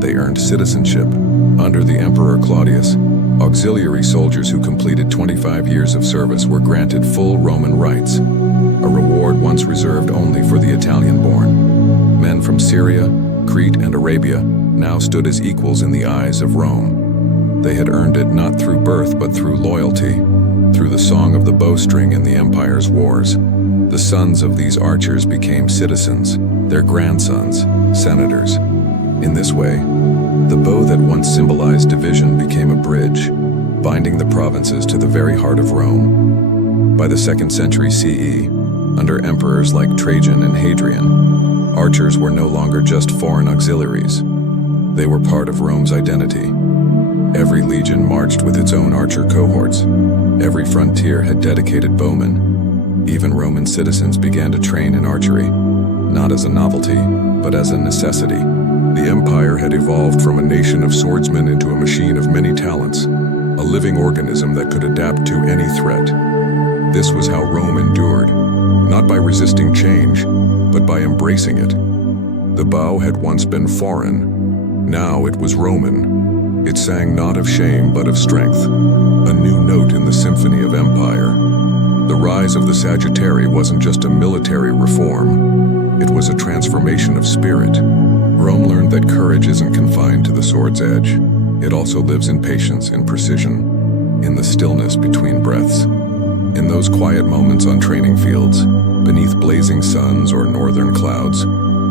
They earned citizenship. Under the Emperor Claudius, auxiliary soldiers who completed 25 years of service were granted full Roman rights, a reward once reserved only for the Italian-born. Men from Syria, Crete, and Arabia now stood as equals in the eyes of Rome. They had earned it not through birth but through loyalty, through the song of the bowstring in the empire's wars. The sons of these archers became citizens, their grandsons, senators. In this way, the bow that once symbolized division became a bridge, binding the provinces to the very heart of Rome. By the 2nd century CE, under emperors like Trajan and Hadrian, archers were no longer just foreign auxiliaries. They were part of Rome's identity. Every legion marched with its own archer cohorts. Every frontier had dedicated bowmen. Even Roman citizens began to train in archery, not as a novelty, but as a necessity. The empire had evolved from a nation of swordsmen into a machine of many talents, a living organism that could adapt to any threat. This was how Rome endured, not by resisting change, but by embracing it. The bow had once been foreign. Now it was Roman. It sang not of shame, but of strength, a new note in the symphony of empire. The rise of the Sagittarii wasn't just a military reform. It was a transformation of spirit. Rome learned that courage isn't confined to the sword's edge. It also lives in patience, in precision, in the stillness between breaths. In those quiet moments on training fields, beneath blazing suns or northern clouds,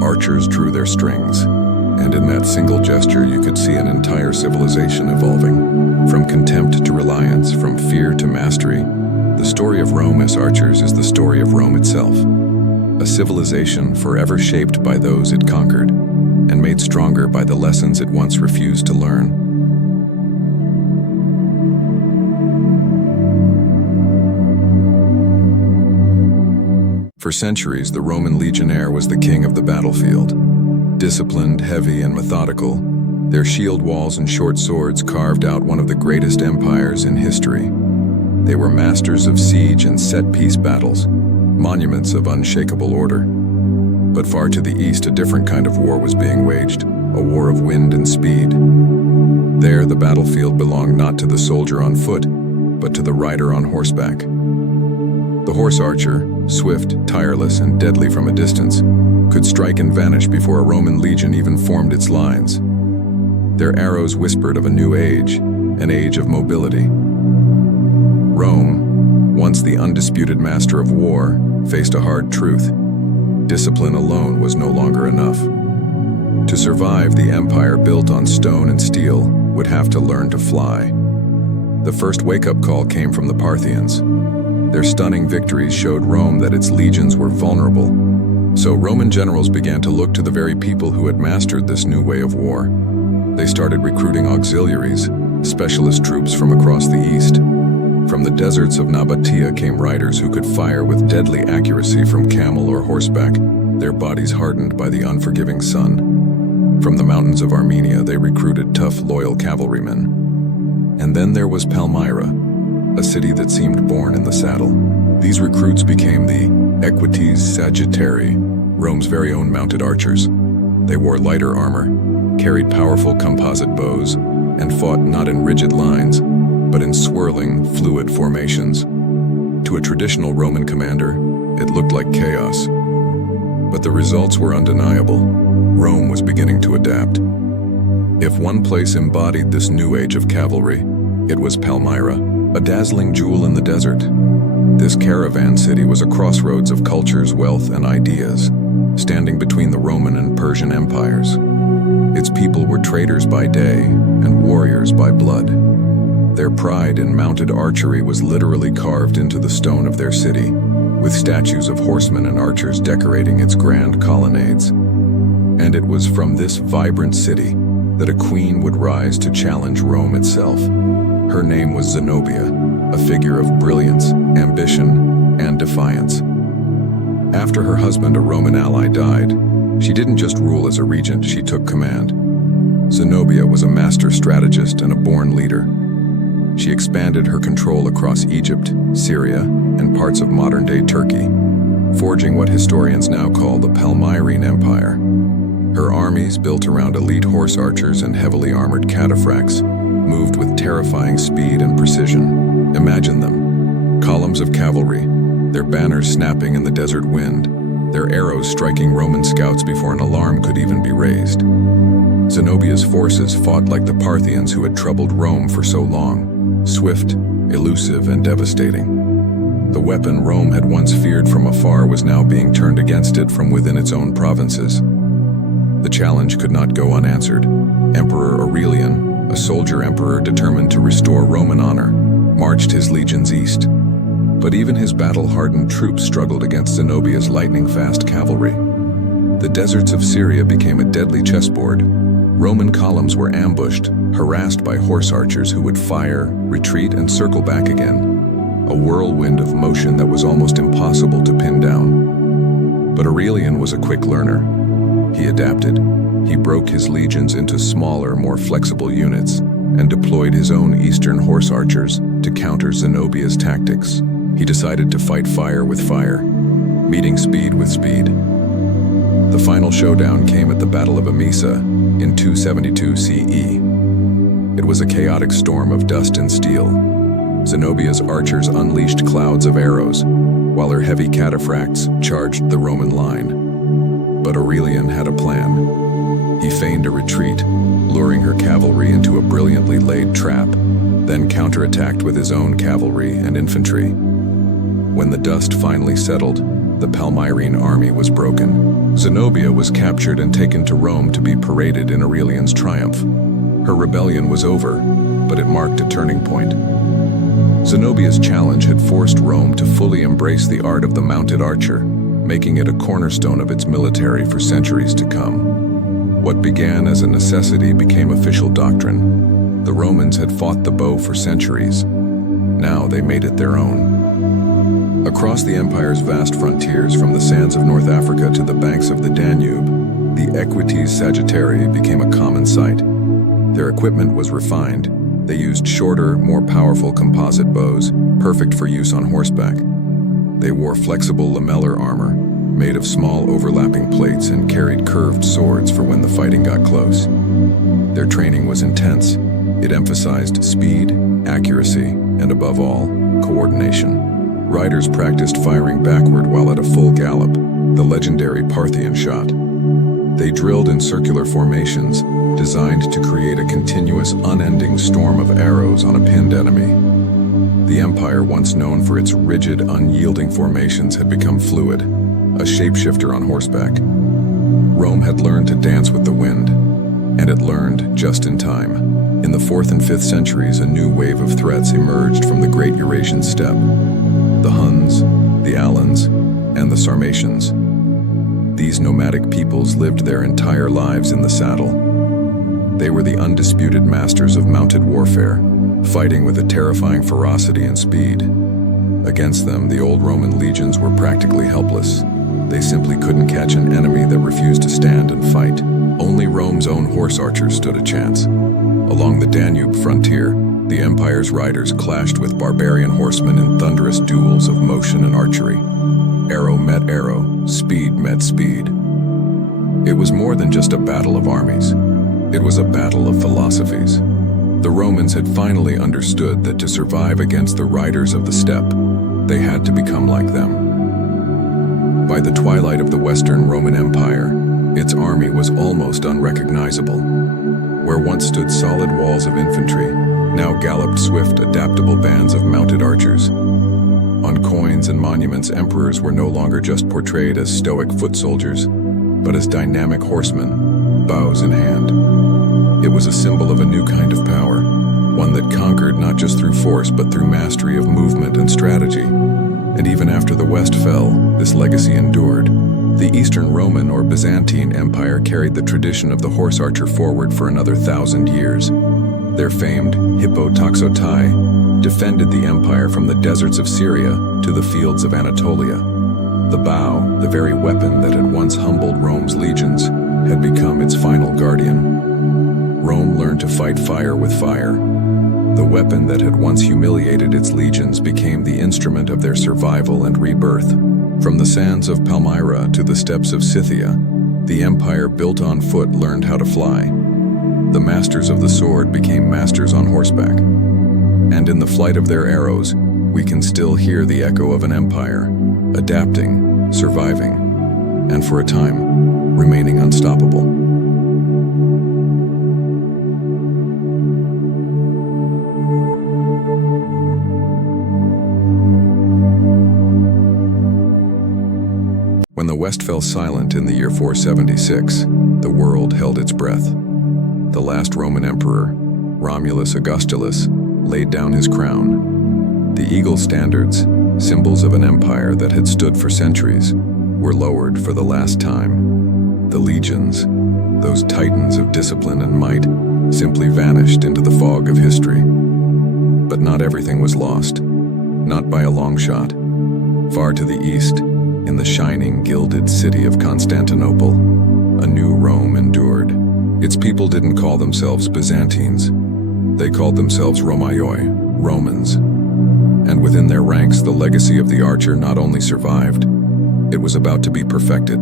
archers drew their strings. And in that single gesture, you could see an entire civilization evolving. From contempt to reliance, from fear to mastery, the story of Rome as archers is the story of Rome itself. A civilization forever shaped by those it conquered, and made stronger by the lessons it once refused to learn. For centuries, the Roman legionnaire was the king of the battlefield. Disciplined, heavy, and methodical, their shield walls and short swords carved out one of the greatest empires in history. They were masters of siege and set-piece battles, monuments of unshakable order. But far to the east, a different kind of war was being waged, a war of wind and speed. There, the battlefield belonged not to the soldier on foot, but to the rider on horseback. The horse archer, swift, tireless, and deadly from a distance, could strike and vanish before a Roman legion even formed its lines. Their arrows whispered of a new age, an age of mobility. Rome, once the undisputed master of war, faced a hard truth. Discipline alone was no longer enough. To survive, the empire built on stone and steel would have to learn to fly. The first wake-up call came from the Parthians. Their stunning victories showed Rome that its legions were vulnerable. So Roman generals began to look to the very people who had mastered this new way of war. They started recruiting auxiliaries, specialist troops from across the east. From the deserts of Dacia came riders who could fire with deadly accuracy from camel or horseback, their bodies hardened by the unforgiving sun. From the mountains of Armenia, they recruited tough, loyal cavalrymen. And then there was Palmyra, a city that seemed born in the saddle. These recruits became the Equites Sagittarii, Rome's very own mounted archers. They wore lighter armor, carried powerful composite bows, and fought not in rigid lines, but in swirling, fluid formations. To a traditional Roman commander, it looked like chaos. But the results were undeniable. Rome was beginning to adapt. If one place embodied this new age of cavalry, it was Palmyra, a dazzling jewel in the desert. This caravan city was a crossroads of cultures, wealth, and ideas, standing between the Roman and Persian empires. Its people were traders by day and warriors by blood. Their pride in mounted archery was literally carved into the stone of their city, with statues of horsemen and archers decorating its grand colonnades. And it was from this vibrant city that a queen would rise to challenge Rome itself. Her name was Zenobia, a figure of brilliance, ambition, and defiance. After her husband, a Roman ally, died, she didn't just rule as a regent, she took command. Zenobia was a master strategist and a born leader. She expanded her control across Egypt, Syria, and parts of modern-day Turkey. forging what historians now call the Palmyrene Empire. Her armies, built around elite horse archers and heavily armored cataphracts, moved with terrifying speed and precision. Imagine them, columns of cavalry, their banners snapping in the desert wind, their arrows striking Roman scouts before an alarm could even be raised. Zenobia's forces fought like the Parthians who had troubled Rome for so long, swift, elusive, and devastating. The weapon Rome had once feared from afar was now being turned against it from within its own provinces. The challenge could not go unanswered. Emperor Aurelian, a soldier emperor determined to restore Roman honor, marched his legions east. But even his battle-hardened troops struggled against Zenobia's lightning-fast cavalry. The deserts of Syria became a deadly chessboard. Roman columns were ambushed, harassed by horse archers who would fire, retreat, and circle back again. A whirlwind of motion that was almost impossible to pin down. But Aurelian was a quick learner. He adapted. He broke his legions into smaller, more flexible units and deployed his own eastern horse archers to counter Zenobia's tactics. He decided to fight fire with fire, meeting speed with speed. The final showdown came at the Battle of Emesa in 272 CE. It was a chaotic storm of dust and steel. Zenobia's archers unleashed clouds of arrows, while her heavy cataphracts charged the Roman line. But Aurelian had a plan. He feigned a retreat, luring her cavalry into a brilliantly laid trap, then counterattacked with his own cavalry and infantry. When the dust finally settled, the Palmyrene army was broken. Zenobia was captured and taken to Rome to be paraded in Aurelian's triumph. Her rebellion was over, but it marked a turning point. Zenobia's challenge had forced Rome to fully embrace the art of the mounted archer, making it a cornerstone of its military for centuries to come. What began as a necessity became official doctrine. The Romans had fought the bow for centuries. Now they made it their own. Across the empire's vast frontiers, from the sands of North Africa to the banks of the Danube, the Equites Sagittarii became a common sight. Their equipment was refined. They used shorter, more powerful composite bows, perfect for use on horseback. They wore flexible lamellar armor, made of small overlapping plates, and carried curved swords for when the fighting got close. Their training was intense. It emphasized speed, accuracy, and above all, coordination. Riders practiced firing backward while at a full gallop, the legendary Parthian shot. They drilled in circular formations, designed to create a continuous, unending storm of arrows on a pinned enemy. The empire, once known for its rigid, unyielding formations, had become fluid, a shapeshifter on horseback. Rome had learned to dance with the wind, and it learned just in time. In the 4th and 5th centuries, a new wave of threats emerged from the Great Eurasian Steppe. The Huns, the Alans, and the Sarmatians. These nomadic peoples lived their entire lives in the saddle. They were the undisputed masters of mounted warfare, fighting with a terrifying ferocity and speed. Against them, the old Roman legions were practically helpless. They simply couldn't catch an enemy that refused to stand and fight. Only Rome's own horse archers stood a chance. Along the Danube frontier, the empire's riders clashed with barbarian horsemen in thunderous duels of motion and archery. Arrow met arrow, speed met speed. It was more than just a battle of armies. It was a battle of philosophies. The Romans had finally understood that to survive against the riders of the steppe, they had to become like them. By the twilight of the Western Roman Empire, its army was almost unrecognizable. Where once stood solid walls of infantry, now galloped swift, adaptable bands of mounted archers. On coins and monuments, emperors were no longer just portrayed as stoic foot soldiers, but as dynamic horsemen, bows in hand. It was a symbol of a new kind of power, one that conquered not just through force but through mastery of movement and strategy. And even after the West fell, this legacy endured. The Eastern Roman or Byzantine Empire carried the tradition of the horse archer forward for another 1,000 years. Their famed hippotoxotai defended the empire from the deserts of Syria to the fields of Anatolia. The bow, the very weapon that had once humbled Rome's legions, had become its final guardian. Rome learned to fight fire with fire. The weapon that had once humiliated its legions became the instrument of their survival and rebirth. From the sands of Palmyra to the steppes of Scythia, the empire built on foot learned how to fly. The masters of the sword became masters on horseback. And in the flight of their arrows, we can still hear the echo of an empire, adapting, surviving, and for a time, remaining unstoppable. When the West fell silent in the year 476, the world held its breath. The last Roman emperor, Romulus Augustulus, laid down his crown. The eagle standards, symbols of an empire that had stood for centuries, were lowered for the last time. The legions, those titans of discipline and might, simply vanished into the fog of history. But not everything was lost, not by a long shot. Far to the east, in the shining, gilded city of Constantinople, a new Rome endured. Its people didn't call themselves Byzantines. They called themselves Romaioi, Romans. And within their ranks, the legacy of the archer not only survived, it was about to be perfected.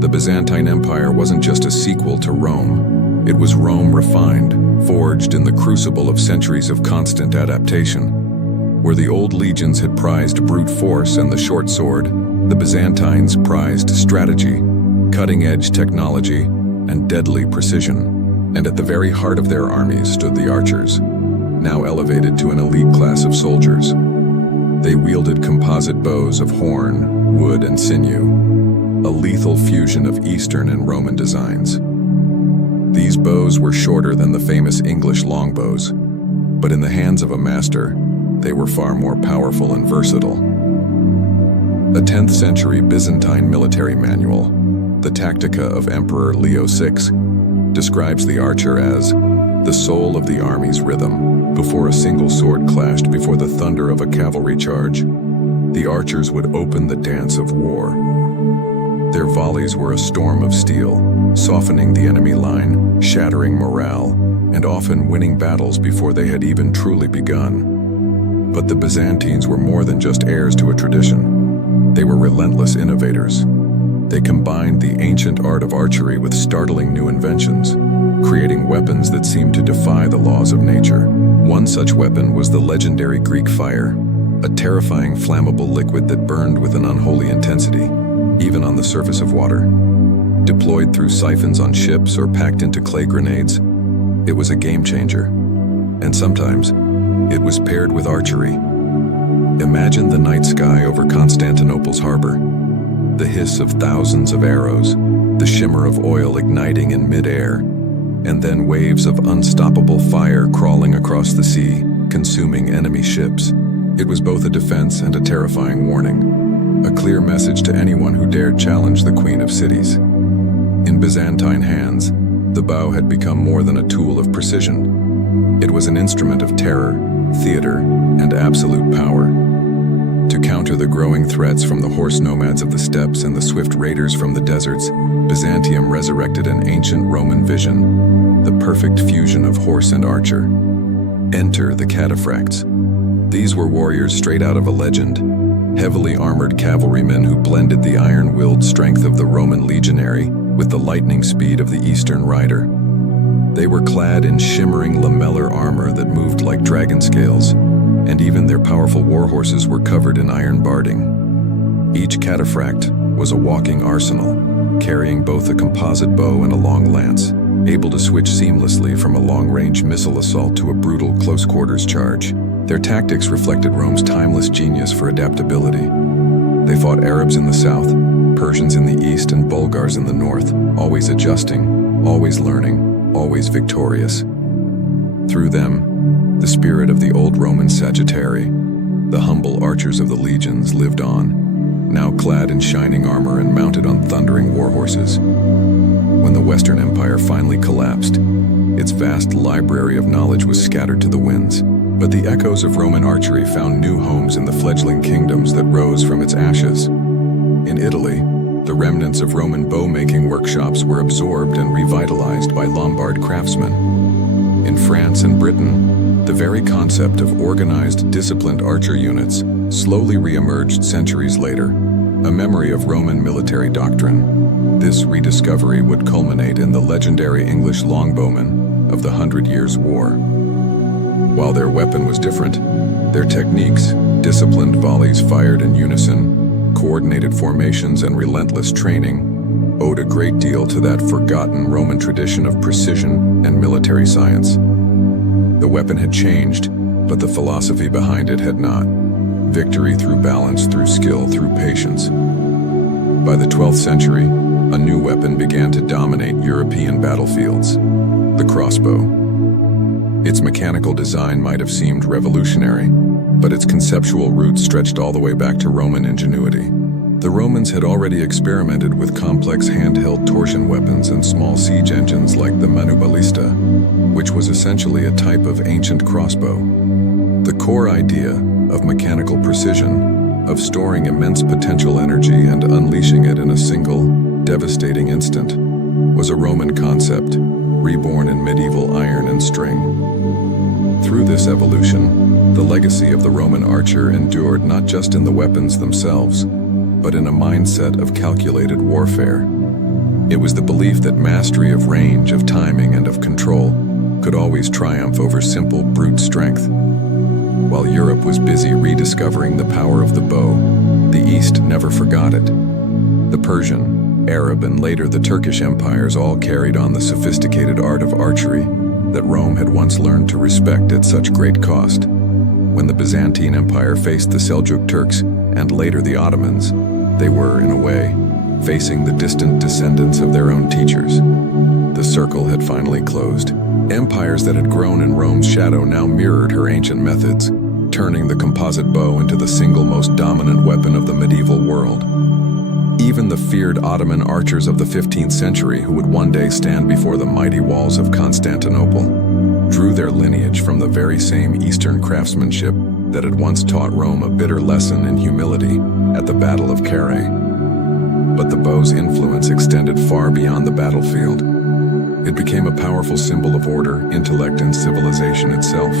The Byzantine Empire wasn't just a sequel to Rome. It was Rome refined, forged in the crucible of centuries of constant adaptation. Where the old legions had prized brute force and the short sword, the Byzantines prized strategy, cutting-edge technology, and deadly precision. And at the very heart of their armies stood the archers, now elevated to an elite class of soldiers. They wielded composite bows of horn, wood, and sinew, a lethal fusion of Eastern and Roman designs. These bows were shorter than the famous English longbows, but in the hands of a master, they were far more powerful and versatile. A 10th century Byzantine military manual, the Tactica of Emperor Leo VI, describes the archer as the soul of the army's rhythm. Before a single sword clashed before the thunder of a cavalry charge, the archers would open the dance of war. Their volleys were a storm of steel, softening the enemy line, shattering morale, and often winning battles before they had even truly begun. But the Byzantines were more than just heirs to a tradition. They were relentless innovators. They combined the ancient art of archery with startling new inventions, creating weapons that seemed to defy the laws of nature. One such weapon was the legendary Greek fire, a terrifying flammable liquid that burned with an unholy intensity, even on the surface of water. Deployed through siphons on ships or packed into clay grenades, it was a game changer. And sometimes, it was paired with archery. Imagine the night sky over Constantinople's harbor, the hiss of thousands of arrows, the shimmer of oil igniting in midair, and then waves of unstoppable fire crawling across the sea, consuming enemy ships. It was both a defense and a terrifying warning, a clear message to anyone who dared challenge the Queen of Cities. In Byzantine hands, the bow had become more than a tool of precision. It was an instrument of terror, theater, and absolute power. To counter the growing threats from the horse nomads of the steppes and the swift raiders from the deserts, Byzantium resurrected an ancient Roman vision, the perfect fusion of horse and archer. Enter the cataphracts. These were warriors straight out of a legend, heavily armored cavalrymen who blended the iron-willed strength of the Roman legionary with the lightning speed of the Eastern rider. They were clad in shimmering lamellar armor that moved like dragon scales, and even their powerful war horses were covered in iron barding. Each cataphract was a walking arsenal, carrying both a composite bow and a long lance, able to switch seamlessly from a long-range missile assault to a brutal close-quarters charge. Their tactics reflected Rome's timeless genius for adaptability. They fought Arabs in the south, Persians in the east, and Bulgars in the north, always adjusting, always learning, always victorious. Through them, the spirit of the old Roman Sagittarii, the humble archers of the legions, lived on, now clad in shining armor and mounted on thundering war horses. When the Western Empire finally collapsed, its vast library of knowledge was scattered to the winds. But the echoes of Roman archery found new homes in the fledgling kingdoms that rose from its ashes. In Italy, the remnants of Roman bow-making workshops were absorbed and revitalized by Lombard craftsmen. In France and Britain, the very concept of organized, disciplined archer units slowly re-emerged centuries later, a memory of Roman military doctrine. This rediscovery would culminate in the legendary English longbowmen of the 100 Years' War. While their weapon was different, their techniques, disciplined volleys fired in unison, coordinated formations, and relentless training, owed a great deal to that forgotten Roman tradition of precision and military science. The weapon had changed, but the philosophy behind it had not. Victory through balance, through skill, through patience. By the 12th century, a new weapon began to dominate European battlefields: the crossbow. Its mechanical design might have seemed revolutionary, but its conceptual roots stretched all the way back to Roman ingenuity. The Romans had already experimented with complex handheld torsion weapons and small siege engines like the manuballista, which was essentially a type of ancient crossbow. The core idea of mechanical precision, of storing immense potential energy and unleashing it in a single, devastating instant, was a Roman concept, reborn in medieval iron and string. Through this evolution, the legacy of the Roman archer endured not just in the weapons themselves, but in a mindset of calculated warfare. It was the belief that mastery of range, of timing, and of control could always triumph over simple brute strength. While Europe was busy rediscovering the power of the bow, the East never forgot it. The Persian, Arab, and later the Turkish empires all carried on the sophisticated art of archery that Rome had once learned to respect at such great cost. When the Byzantine Empire faced the Seljuk Turks and later the Ottomans, they were, in a way, facing the distant descendants of their own teachers. The circle had finally closed. Empires that had grown in Rome's shadow now mirrored her ancient methods, turning the composite bow into the single most dominant weapon of the medieval world. Even the feared Ottoman archers of the 15th century, who would one day stand before the mighty walls of Constantinople, drew their lineage from the very same Eastern craftsmanship that had once taught Rome a bitter lesson in humility at the Battle of Carrhae. But the bow's influence extended far beyond the battlefield. It became a powerful symbol of order, intellect, and civilization itself.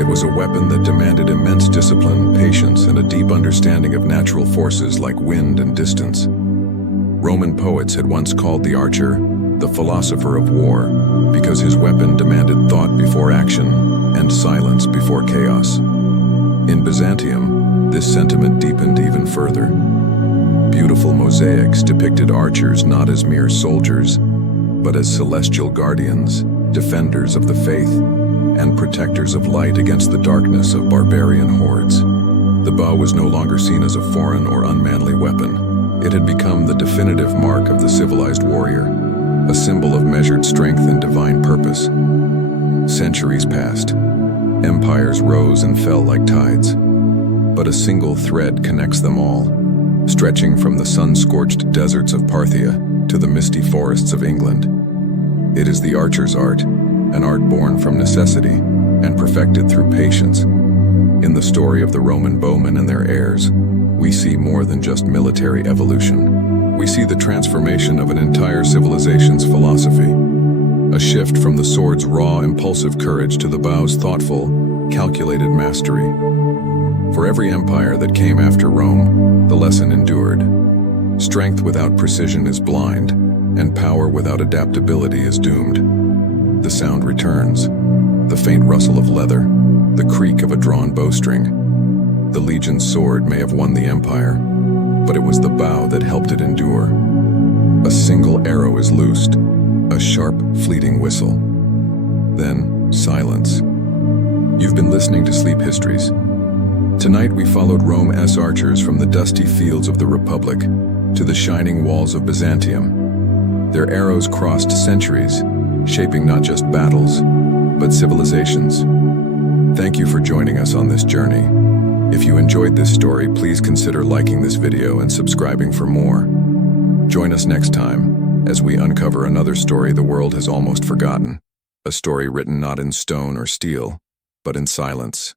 It was a weapon that demanded immense discipline, patience, and a deep understanding of natural forces like wind and distance. Roman poets had once called the archer the philosopher of war because his weapon demanded thought before action and silence before chaos. In Byzantium, this sentiment deepened even further. Beautiful mosaics depicted archers not as mere soldiers, but as celestial guardians, defenders of the faith, and protectors of light against the darkness of barbarian hordes. The bow was no longer seen as a foreign or unmanly weapon. It had become the definitive mark of the civilized warrior, a symbol of measured strength and divine purpose. Centuries passed. Empires rose and fell like tides, but a single thread connects them all, stretching from the sun-scorched deserts of Parthia to the misty forests of England. It is the archer's art, an art born from necessity and perfected through patience. In the story of the Roman bowmen and their heirs, we see more than just military evolution. We see the transformation of an entire civilization's philosophy, a shift from the sword's raw, impulsive courage to the bow's thoughtful, calculated mastery. For every empire that came after Rome, the lesson endured. Strength without precision is blind, and power without adaptability is doomed. The sound returns, the faint rustle of leather, the creak of a drawn bowstring. The legion's sword may have won the empire, but it was the bow that helped it endure. A single arrow is loosed, a sharp, fleeting whistle. Then, silence. You've been listening to Sleep Histories. Tonight we followed Rome's archers from the dusty fields of the Republic to the shining walls of Byzantium. Their arrows crossed centuries, shaping not just battles, but civilizations. Thank you for joining us on this journey. If you enjoyed this story, please consider liking this video and subscribing for more. Join us next time as we uncover another story the world has almost forgotten, a story written not in stone or steel, but in silence.